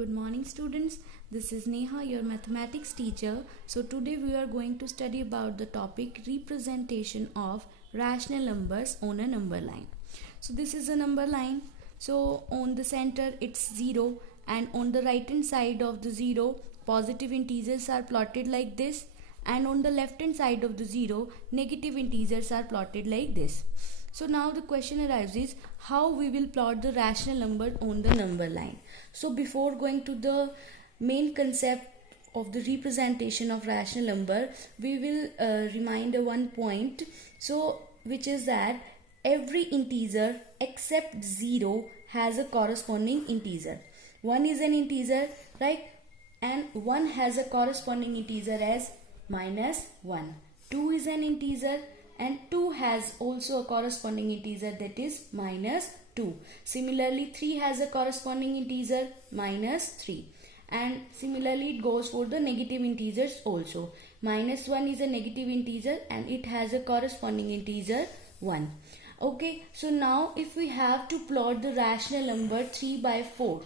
Good morning students, this is Neha, your mathematics teacher. So today we are going to study about the topic representation of rational numbers on a number line. So this is a number line. So on the center it's 0 and on the right hand side of the 0 positive integers are plotted like this, and on the left hand side of the 0 negative integers are plotted like this. So now the question arises, how we will plot the rational number on the number line. So before going to the main concept of the representation of rational number, we will remind one point, so which is that every integer except 0 has a corresponding integer. 1 is an integer, right? And 1 has a corresponding integer as -1. 2 is an integer and 2 has also a corresponding integer, that is -2. Similarly, 3 has a corresponding integer -3. And similarly it goes for the negative integers also. -1 is a negative integer and it has a corresponding integer 1. Okay, so now if we have to plot the rational number 3/4.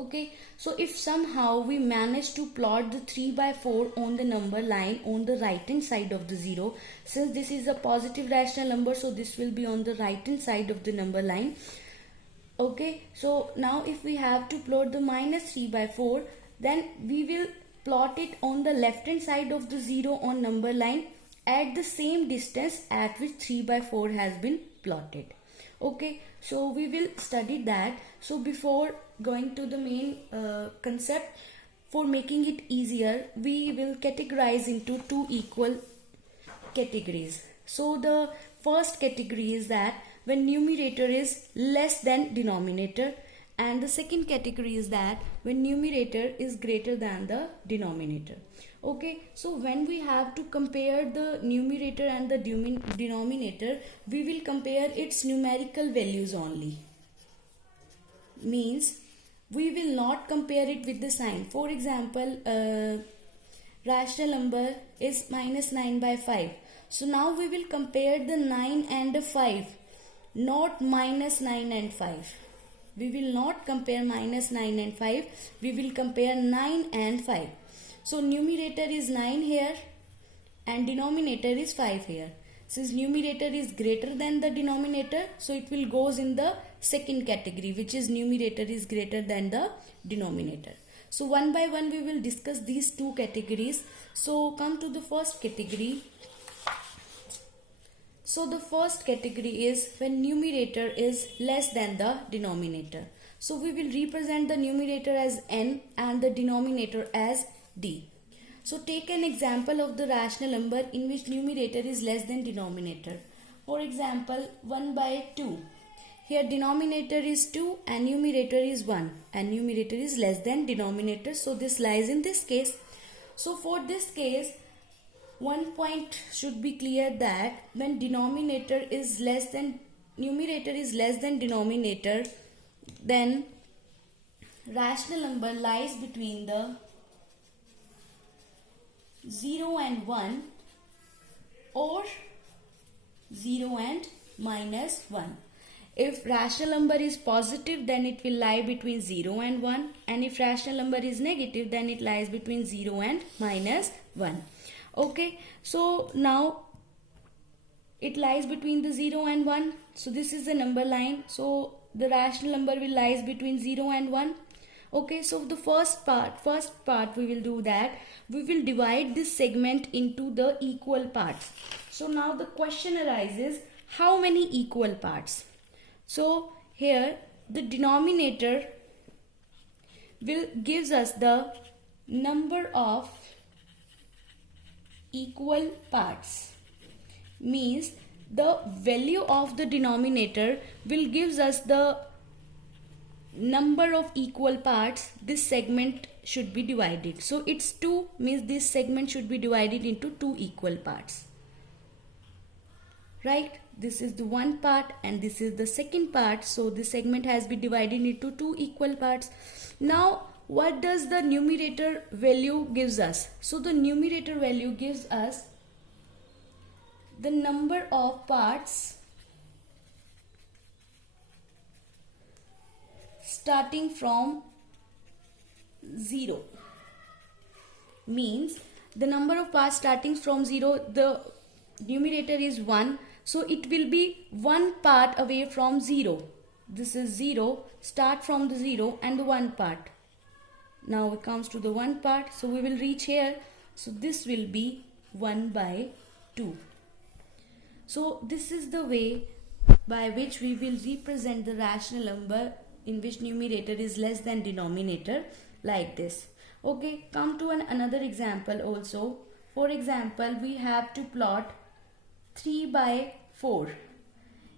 Okay, so if somehow we manage to plot the 3/4 on the number line on the right hand side of the 0, since this is a positive rational number, so this will be on the right hand side of the number line. Okay, so now if we have to plot the -3/4, then we will plot it on the left hand side of the 0 on number line at the same distance at which 3/4 has been plotted. Okay, so we will study that. So before going to the main concept, for making it easier, we will categorize into two equal categories. So the first category is that when numerator is less than denominator, and the second category is that when numerator is greater than the denominator. Okay, so when we have to compare the numerator and the denominator, we will compare its numerical values only. Means we will not compare it with the sign. For example, rational number is -9/5. So now we will compare the 9 and the 5, not -9 and 5. We will not compare -9 and 5. We will compare 9 and 5. So numerator is 9 here and denominator is 5 here. Since numerator is greater than the denominator, so it will goes in the second category, which is numerator is greater than the denominator. So one by one we will discuss these two categories. So come to the first category. So the first category is when numerator is less than the denominator. So we will represent the numerator as n and the denominator as d. So take an example of the rational number in which numerator is less than denominator. For example, 1/2. Here denominator is 2 and numerator is 1, and numerator is less than denominator. So this lies in this case. So for this case, one point should be clear that when numerator is less than denominator, then rational number lies between the 0 and 1 or 0 and -1. If rational number is positive, then it will lie between 0 and 1, and if rational number is negative, then it lies between 0 and -1. Okay, so now it lies between the 0 and 1. So this is the number line. So the rational number will lies between 0 and 1. Okay, so the first part we will do that. We will divide this segment into the equal parts. So now the question arises, how many equal parts? So here the denominator will gives us the number of equal parts. Means the value of the denominator will gives us the number of equal parts this segment should be divided. So it's 2, means this segment should be divided into 2 equal parts. Right? This is the one part and this is the second part. So this segment has been divided into 2 equal parts. Now what does the numerator value gives us? So the numerator value gives us the number of parts starting from 0 means the number of parts starting from 0, the numerator is 1, so it will be one part away from 0. This is 0, start from the 0 and the 1 part. Now it comes to the 1 part, so we will reach here, so this will be 1 by 2. So this is the way by which we will represent the rational number in which numerator is less than denominator, like this. Okay, come to another example also. For example, we have to plot 3 by 4.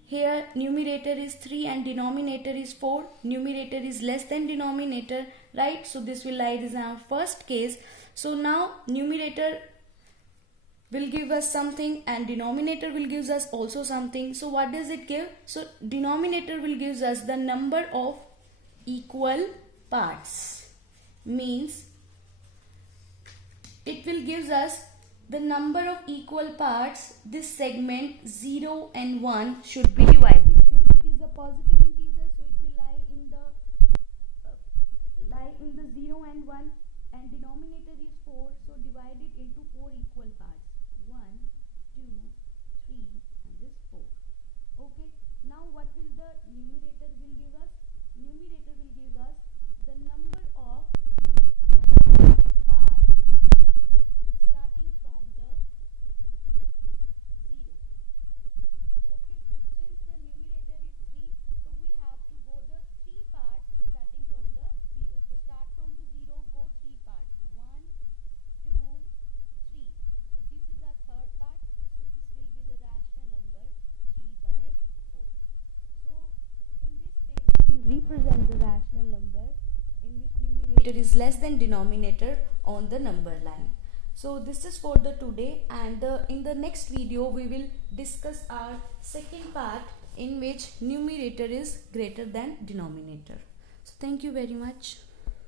Here numerator is 3 and denominator is 4. Numerator is less than denominator, right? So this will lie in our first case. So now numerator will give us something and denominator will give us also something. So what does it give? So denominator will give us the number of equal parts. Means it will give us the number of equal parts this segment 0 and 1 should be divided. Since it is a positive integer, so it will lie in the 0 and 1, and denominator is 4, so divide it into 4 equal parts. 1, 2, 3 and this 4. Okay, now what will the numerator will give us? Numerator will give us the number of parts starting from the 0. Okay, since the numerator is 3, so we have to go the 3 parts starting from the 0. So start from the 0, go 3 parts. 1, 2, 3. So this is our third part. So this will be the rational number 3 by 4. So in this way we will represent the rational number in which numerator is less than denominator on the number line. So this is for the today, and in the next video we will discuss our second part in which numerator is greater than denominator. So thank you very much.